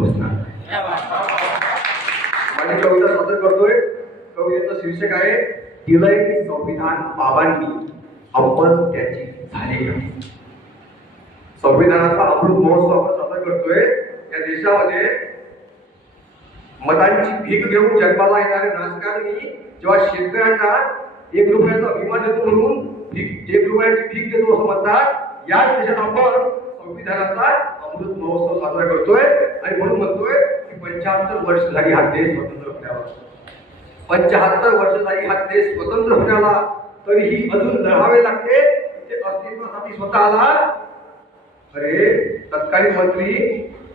पोहोचणार. माझी कविता सादर करतोय. कवितेचं शीर्षक आहे दिलंय संविधान बाबांनी अंमल त्याची झाली का. संविधानाचा अमृत महोत्सव आपण सादर करतोय. या देशामध्ये मतांची भीक घेऊन जन्माला येणारे राजकारणी जेव्हा शेतकऱ्यांना 1 रुपयाचा विमा देतो म्हणून 1 रुपयाची भीक देतो असं म्हणतात, याच देशात आपण संविधानाचा अमृत महोत्सव साजरा करतोय. आणि म्हणून म्हणतोय की 75 वर्ष झाली हा देश स्वतंत्र होण्याला. 75 वर्ष झाली हा देश स्वतंत्र होण्याला. तरीही अजून लढावे लागते ते अस्तित्वासाठी स्वतःला. अरे तत्कालीन मंत्री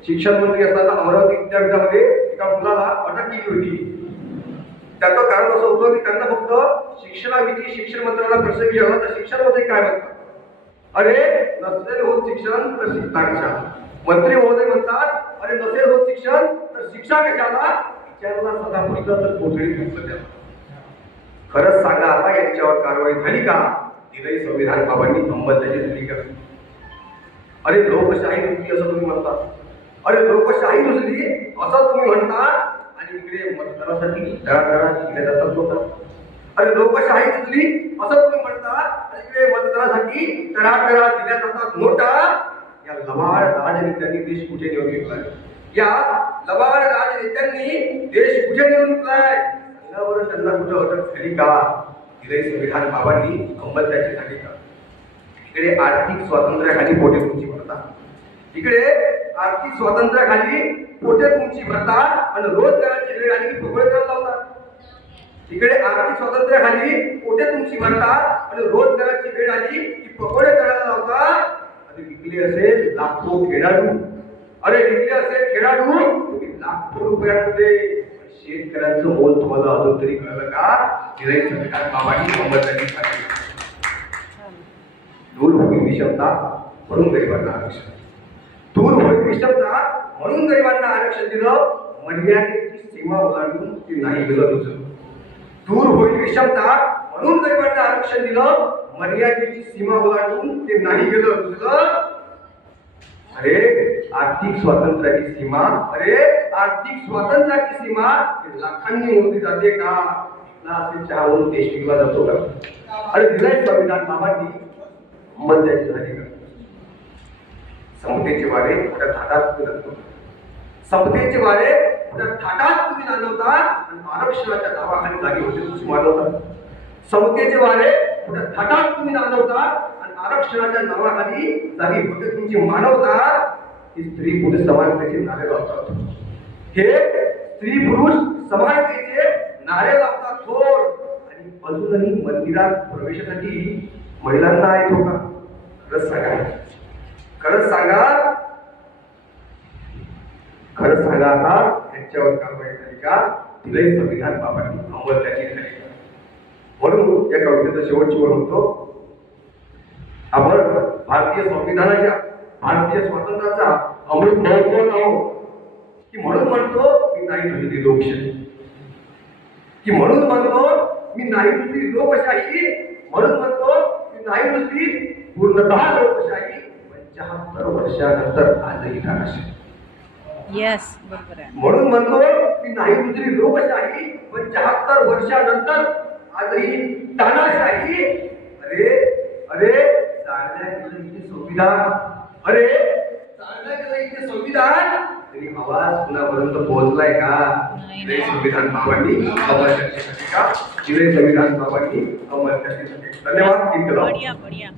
शिक्षण मंत्री असताना अमरावती विद्यापीठामध्ये एका मुलाला अटक केली होती. त्याचं कारण असं होतं की त्यांना फक्त शिक्षणाविषयी शिक्षण मंत्र्यांना प्रश्न विचारला तर शिक्षण मंत्री काय म्हणतात, अरे नसेल होत शिक्षण तर शिक्षा कशाला. मंत्री महोदय म्हणतात अरे नसेल होत शिक्षण तर शिक्षा कशाला. विचारला सदा प्रश्न तर कोठडीत घातलं त्याला. खरंच सांगा आता यांच्यावर कारवाई झाली का. दिलंय संविधान बाबांनी अंमल त्याची झाली का. अरे लोकशाही रुजली असं तुम्ही म्हणता, अरे लोकशाही रुजली असं तुम्ही म्हणता आणि इकडे मतदानासाठी तळागाळात दिल्या जातात लोक. अरे लोकशाही रुजली असं तुम्ही म्हणता आणि इकडे मतदानासाठी तळागाळात दिल्या जातात नोटा. या लबाड राजनेत्यांनी देश कुठे नेऊन विकलाय. या लबाड राजनेत्यांनी देश कुठे नेऊन विकलाय. त्यांना कुठं अटक झाली का. दिलंय संविधान बाबांनी अंमल त्याची झाली का. इकडे आर्थिक स्वातंत्र्याखाली पोटे तुमची भरतात, इकडे आर्थिक स्वातंत्र्याखाली पोटे तुमची भरतात आणि रोजगाराची वेळ आली की पकोडे करायला लावतात. इकडे आर्थिक स्वातंत्र्याखाली पोटे तुमची भरतात आणि रोजगाराची वेळ आली की पकोडे करायला लावतात. आणि विकले असेल लाखो खेळाडू, अरे विकले असेल खेळाडू तुम्ही लाखो रुपयांमध्ये. शेतकऱ्यांचं मोल तुम्हाला अजून तरी कळलं का. दिलंय संविधान बाबांनी अंमल त्याची झाली. दूर होईल विषमता म्हणून गरिबांना आरक्षण, दूर होईल विषमता म्हणून गरिबांना आरक्षण दिलं. मर्यादेची सीमा ओलांडून ते नाही गेलं रुजलं. दूर होईल विषमता म्हणून गरिबांना आरक्षण दिलं. मर्यादेची सीमा ओलांडून ते नाही गेलं रुजलं. अरे आर्थिक स्वातंत्र्याची सीमा, अरे आर्थिक स्वातंत्र्याची सीमा लाखांनी मोजली जाते का. असे चहावरून देश विकला जातो का. अरे दिलंय संविधान बाबांनी अंमल त्याची झाली का. समतेचे वारे मोठ्या थाटात तुम्ही नांदवता, समतेचे वारे मोठ्या थाटात तुम्ही नांदवता आणि आरक्षणाच्या नावाखाली जागी होते तुमची मानवता. समतेचे वारे मोठ्या थाटात तुम्ही नांदवता आणि आरक्षणाच्या नावाखाली जागी होते तुमची मानवता. ही स्त्री पुरुष समानतेचे नारे लावतात, हे स्त्री पुरुष समानतेचे नारे लावतात थोर. आणि अजूनही मंदिरात प्रवेशासाठी महिलांना येतो का. खरंच सांगा, खरंच सांगा, खरंच सांगा आता यांच्यावर कारवाई झाली का. दिलंय संविधान बाबांनी अंमल त्याची झाली का. म्हणून या कवितेचा शेवटची ओळ म्हणतो आपण भारतीय संविधानाच्या भारतीय स्वातंत्र्याचा अमृत महोत्सव आहोत की म्हणून म्हणतो मी नाही तुझी लोकशाही, की म्हणून म्हणतो मी नाही तुझी लोकशाही, म्हणून म्हणतो मी नाही तुझी पूर्णतः लोकशाही. 75 वर्षानंतर आजही राष्ट्र. यस बरोबर आहे. म्हणून म्हणतो मी नाही तुझी लोकशाही 75 वर्षानंतर आजही तानाशाही. अरे अरे चालण्या गेलं इथे संविधान, अरे चालण्या गेलं इथे संविधान. तरी आवाज कुणापर्यंत पोहोचलाय का. दिलंय संविधान बाबांनी अंमल त्याची का. दिलंय संविधान बाबांनी अंमल त्याची. धन्यवाद. बढिया बढिया.